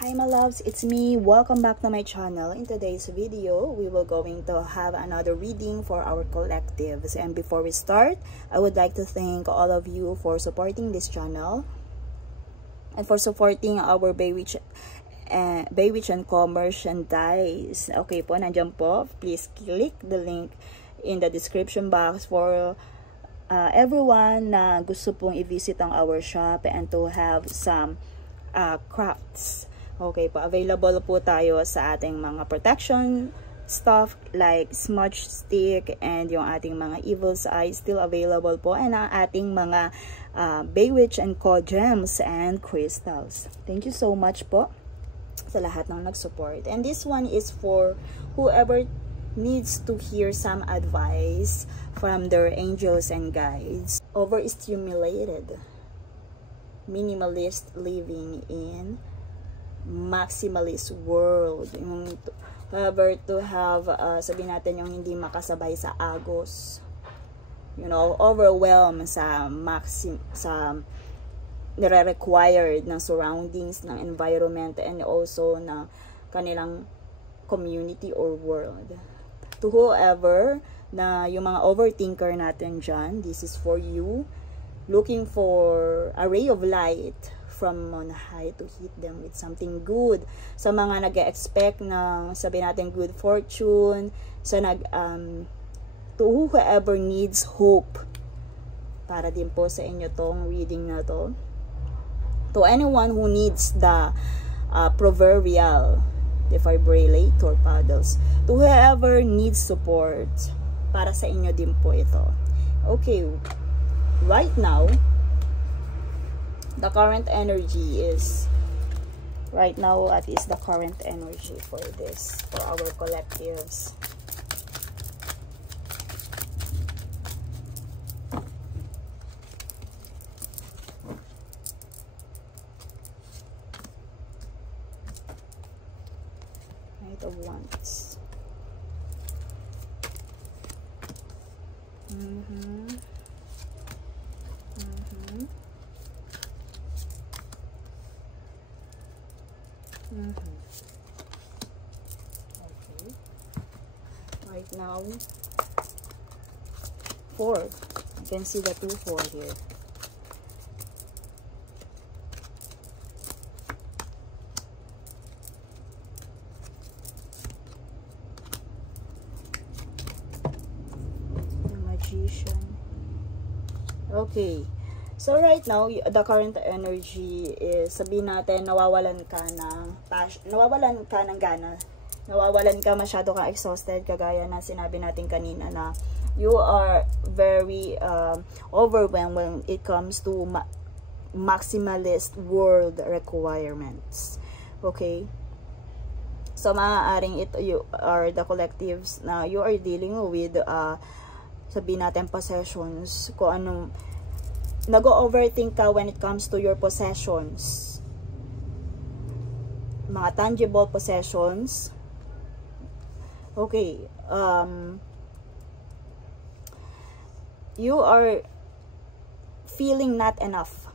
Hi my loves, it's me. Welcome back to my channel. In today's video, we will going to have another reading for our collectives. And before we start, I would like to thank all of you for supporting this channel and for supporting our Baywitch and Co merchandise. Okay po, nandiyan po. Please click the link in the description box for everyone na gusto pong i-visit ang our shop and to have some crafts. Okay po, available po tayo sa ating mga protection stuff like smudge stick and yung ating mga evil's eye still available po, and ang ating mga Baywitch and Co gems and crystals. Thank you so much po sa lahat ng nag-support. And this one is for whoever needs to hear some advice from their angels and guides. Overstimulated, minimalist living in maximalist world. Yung however to have sabihin natin yung hindi makasabay sa agos, you know, overwhelmed sa nire-required ng surroundings, ng environment, and also ng kanilang community or world. To whoever na yung mga overthinker natin dyan, this is for you. Looking for a ray of light from on high to hit them with something good. Sa mga nag-expect ng sabi natin good fortune, sa to whoever needs hope, para din po sa inyo tong reading na to. To anyone who needs the proverbial defibrillator paddles, to whoever needs support, para sa inyo din po ito. Okay, right now the current energy is the current energy for this, for our collectives. Knight of Wands. Okay. Right now, 4. You can see the 2-4 here. The Magician. Okay. So right now, the current energy is, sabihin natin, nawawalan ka ng gana, nawawalan ka, masyado kang exhausted, kagaya na sinabi natin kanina na you are very overwhelmed when it comes to maximalist world requirements. Okay? So maaaring ito, you are the collectives na you are dealing with, sabihin natin, possessions, kung anong nag-overthink ka when it comes to your possessions, mga tangible possessions. Okay, you are feeling not enough.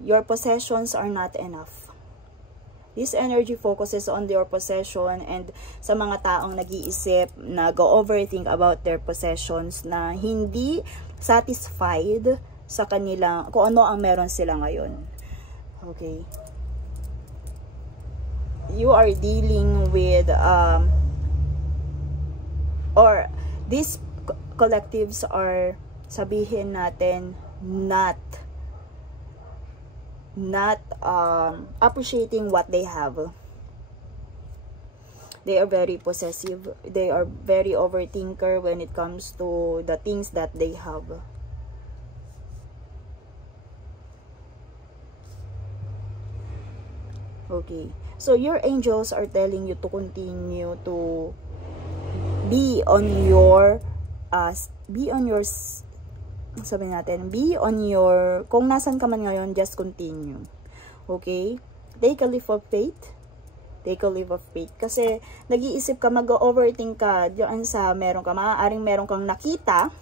Your possessions are not enough. This energy focuses on your possession, and sa mga taong nag-iisip, nag-overthink about their possessions, na hindi satisfied sa kanila, kung ano ang meron sila ngayon. Okay. You are dealing with, or these collectives are, sabihin natin, not appreciating what they have. They are very possessive. They are very overthinker when it comes to the things that they have. Okay. So your angels are telling you to continue to be on your sabi natin, be on your, kung nasan ka man ngayon, just continue. Okay? Take a leap of faith. Take a leap of faith. Kasi, nag-iisip ka, mag-overthink ka, diyan sa maaaring meron kang nakita,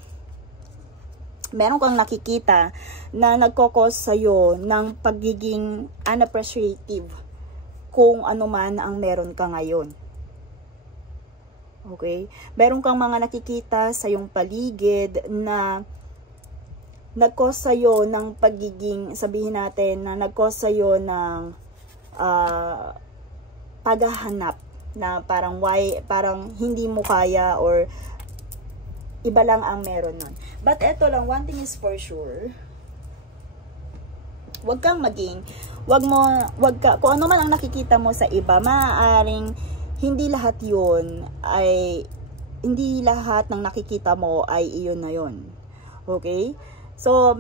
meron kang nakikita na nagkokos sa'yo ng pagiging unappreciative kung ano man ang meron ka ngayon. Okay? Meron kang mga nakikita sa iyong paligid na nag-cause sa'yo ng pagiging, sabihin natin, na nag-cause sa'yo ng paghahanap na parang parang hindi mo kaya or iba lang ang meron nun. But eto lang, one thing is for sure, wag kang kung ano man ang nakikita mo sa iba, maaaring hindi lahat ng nakikita mo ay iyon na yun. Okay? So,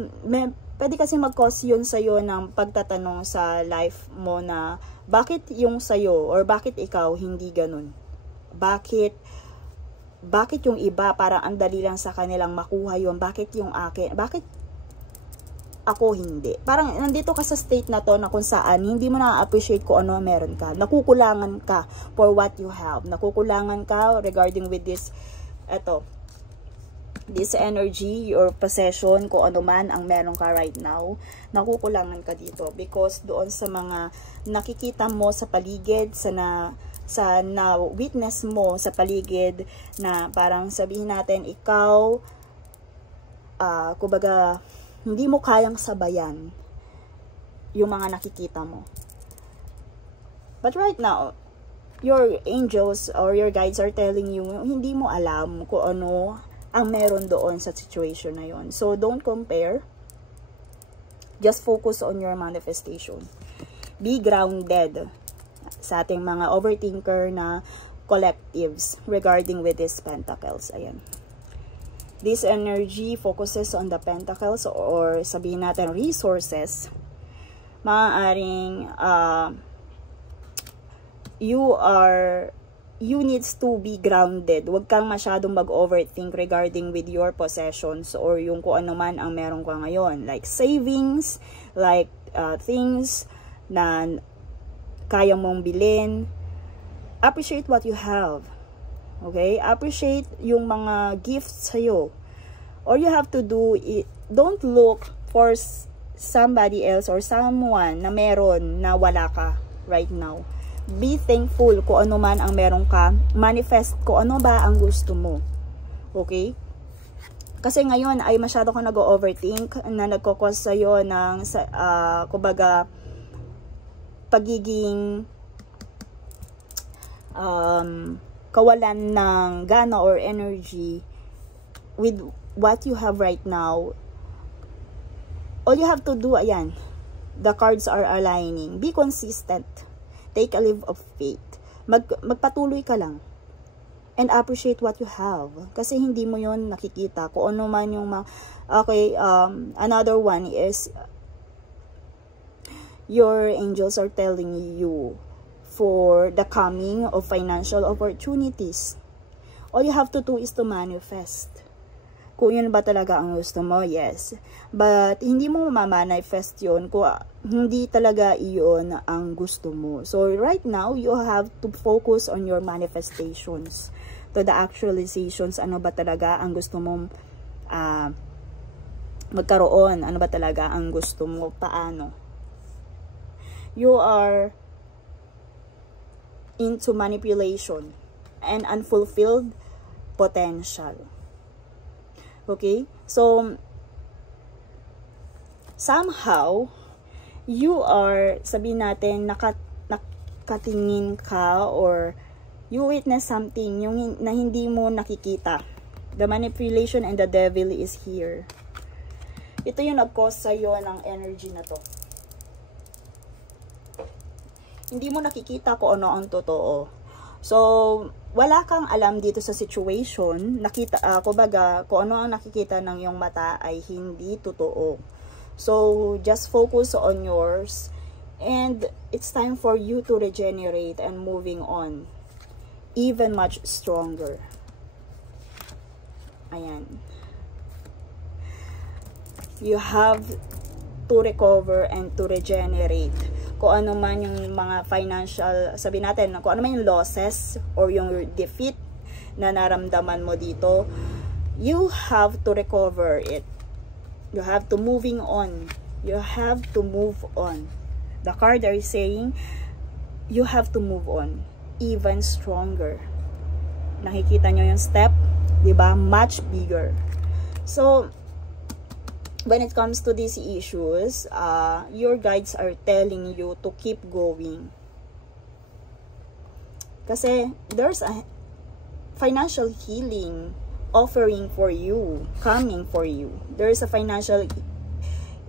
pwede kasi mag-cause yun sa'yo ng pagtatanong sa life mo na bakit yung sa'yo or bakit ikaw hindi ganun? Bakit yung iba parang ang dali lang sa kanilang makuha yun? Bakit yung akin? Bakit ako hindi? Parang nandito ka sa state na to na kung saan hindi mo na-appreciate kung ano meron ka. Nakukulangan ka for what you have. Nakukulangan ka regarding with this energy or possession, kung ano man ang meron ka right now. Nakukulangan ka dito because doon sa mga nakikita mo sa paligid, sa na-witness mo sa paligid na parang sabihin natin ikaw, kumbaga, hindi mo kayang sabayan yung mga nakikita mo. But right now, your angels or your guides are telling you, hindi mo alam kung ano ang meron doon sa situation na yon. So, don't compare. Just focus on your manifestation. Be grounded sa ating mga overthinker na collectives regarding with these pentacles. Ayan. This energy focuses on the pentacles or sabihin natin resources. Maaaring you needs to be grounded. Huwag kang masyadong mag-overthink regarding with your possessions or yung kung ano man ang meron ka ngayon. Like savings, like things na kaya mong bilhin. Appreciate what you have. Okay? Appreciate yung mga gifts sa'yo. All you have to do is, don't look for somebody else or someone na meron na wala ka right now. Be thankful kung ano man ang meron ka. Manifest kung ano ba ang gusto mo. Okay? Kasi ngayon ay masyado ka nag-overthink na nagkakos sa'yo ng, kumbaga, pagiging kawalan ng gana or energy with what you have right now. All you have to do, ayan, the cards are aligning. Be consistent. Take a leap of faith. Magpatuloy ka lang. And appreciate what you have. Kasi hindi mo yon nakikita. Kung ano man yung okay, another one is your angels are telling you for the coming of financial opportunities. All you have to do is to manifest. Kung yun ba talaga ang gusto mo, yes. But, hindi mo ma-manifest yun kung hindi talaga iyon ang gusto mo. So, right now, you have to focus on your manifestations. To the actualizations, ano ba talaga ang gusto mong magkaroon? Ano ba talaga ang gusto mo? Paano? You are into manipulation and unfulfilled potential. Okay? So, somehow, you are, sabihin natin, nakatingin ka or you witness something yung na hindi mo nakikita. The manipulation and the devil is here. Ito yung nag-cause sa'yo ng energy na to. Hindi mo nakikita kung ano ang totoo. So, wala kang alam dito sa situation. Kumbaga, kung ano ang nakikita ng iyong mata ay hindi totoo. So, just focus on yours. And it's time for you to regenerate and moving on. Even much stronger. Ayan. You have to recover and to regenerate. Kung ano man yung mga financial, sabihin natin, kung ano man yung losses or yung defeat na naramdaman mo dito, you have to recover it. You have to moving on. You have to move on. The card are saying, you have to move on even stronger. Nakikita nyo yung step, diba? Much bigger. So, when it comes to these issues, your guides are telling you to keep going. Kasi, there's a financial healing offering for you, coming for you. There's a financial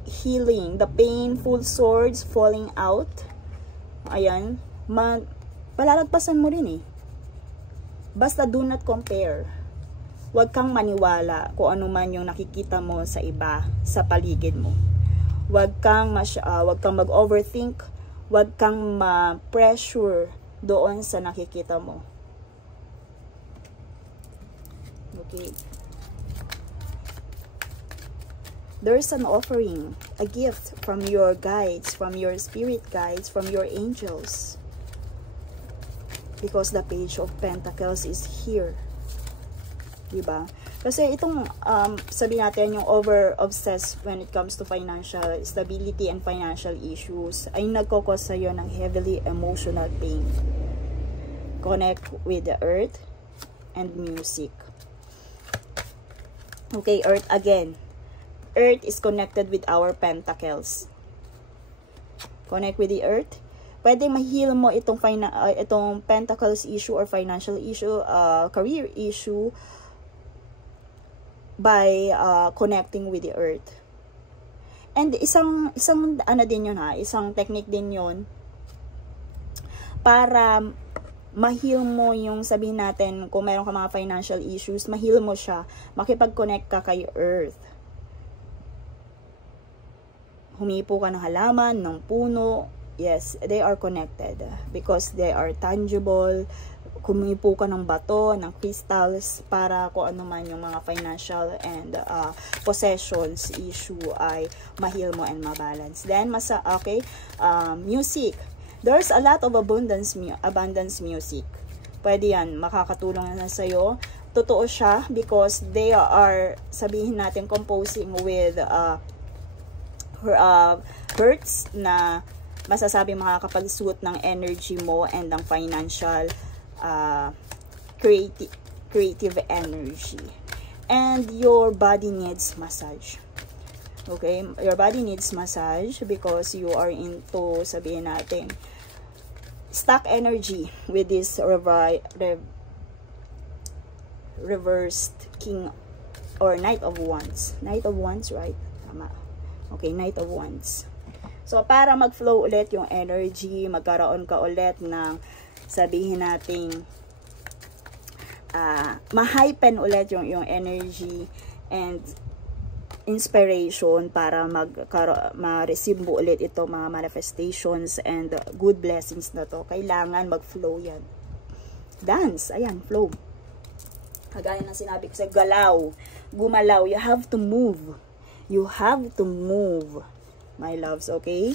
healing. The painful swords falling out. Ayan. Palalagpasan mo rin eh. Basta do not compare. Huwag kang maniwala kung ano man yung nakikita mo sa iba, sa paligid mo. Huwag kang mag-overthink. Huwag kang ma-pressure doon sa nakikita mo. Okay. There's an offering, a gift from your guides, from your spirit guides, from your angels. Because the Page of Pentacles is here. Diba? Kasi itong, sabi natin, yung over-obsessed when it comes to financial stability and financial issues, ay nagkakos sa'yo ng heavily emotional pain. Connect with the earth and music. Okay, earth again. Earth is connected with our pentacles. Connect with the earth. Pwede ma-heal mo itong pentacles issue or financial issue, career issue by connecting with the earth. And isang ano din yun ha, isang technique din yun para ma-heal mo yung sabihin natin kung meron ka mga financial issues, ma-heal mo siya, makipag-connect ka kay earth. Humipo ka ng halaman, ng puno. Yes, they are connected because they are tangible. Kumipo ka ng bato, ng crystals para kung ano man yung mga financial and possessions issue ay ma-heal mo and ma-balance. Then, music. There's a lot of abundance music. Pwede yan, makakatulong na sa'yo. Totoo siya because they are, sabihin natin, composing with hertz na masasabi makakapag-suit ng energy mo and ng financial creative energy. And your body needs massage. Okay? Your body needs massage because you are into, sabihin natin, stuck energy with this reversed King or Knight of Wands. Knight of Wands, right? Tama. Okay, Knight of Wands. So, para mag-flow ulit yung energy, magkaroon ka ulit ng, sabihin natin, ma-hypen ulit yung energy and inspiration para ma-receive mo ulit ito, mga manifestations and good blessings na to. Kailangan mag-flow yan. Dance, ayan, flow. Kagaya ng sinabi ko sa galaw, gumalaw, you have to move. You have to move. My loves, okay?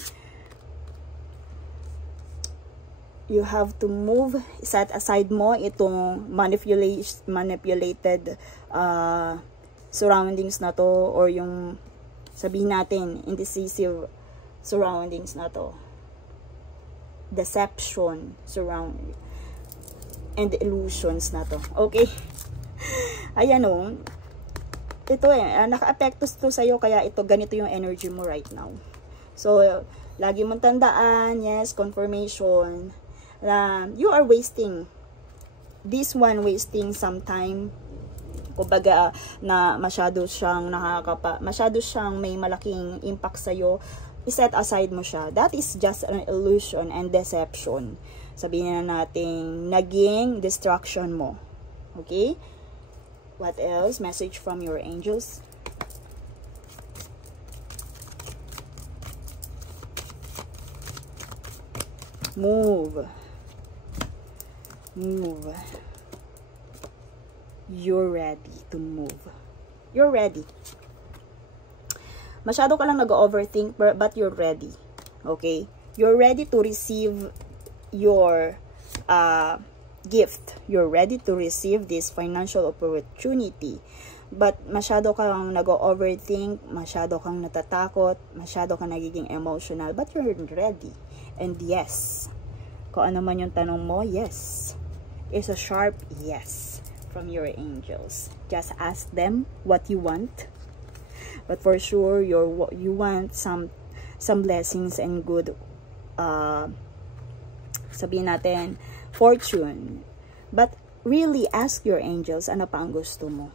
You have to move. Set aside mo itong manipulated surroundings na to or yung sabihin natin indecisive surroundings na to. Deception surround and illusions na to. Okay? Ayan o. Ito naka-apekto to sa'yo kaya ito ganito yung energy mo right now. So, lagi mong tandaan, yes, confirmation, na you are wasting some time. Kumbaga, na masyado siyang may malaking impact sa'yo, iset aside mo siya. That is just an illusion and deception. Sabihin na natin, naging distraction mo. Okay? What else? Message from your angels. Move. Move. You're ready to move. You're ready. Masyado ka lang nag-overthink but you're ready. Okay? You're ready to receive your gift. You're ready to receive this financial opportunity. But masyado kang nag-overthink, masyado kang natatakot, masyado kang nagiging emotional, but you're ready. And yes, Kung ano man yung tanong mo, yes. It's a sharp yes from your angels. Just ask them what you want. But for sure, you want some blessings and good, sabihin natin, fortune. But really, ask your angels, ano pa ang gusto mo?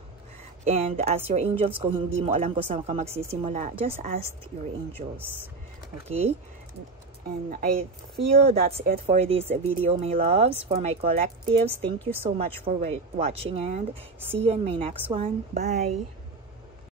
And ask your angels, kung hindi mo alam kung saan ka magsisimula, just ask your angels. Okay? And I feel that's it for this video, my loves. For my collectives, thank you so much for watching, and see you in my next one. Bye!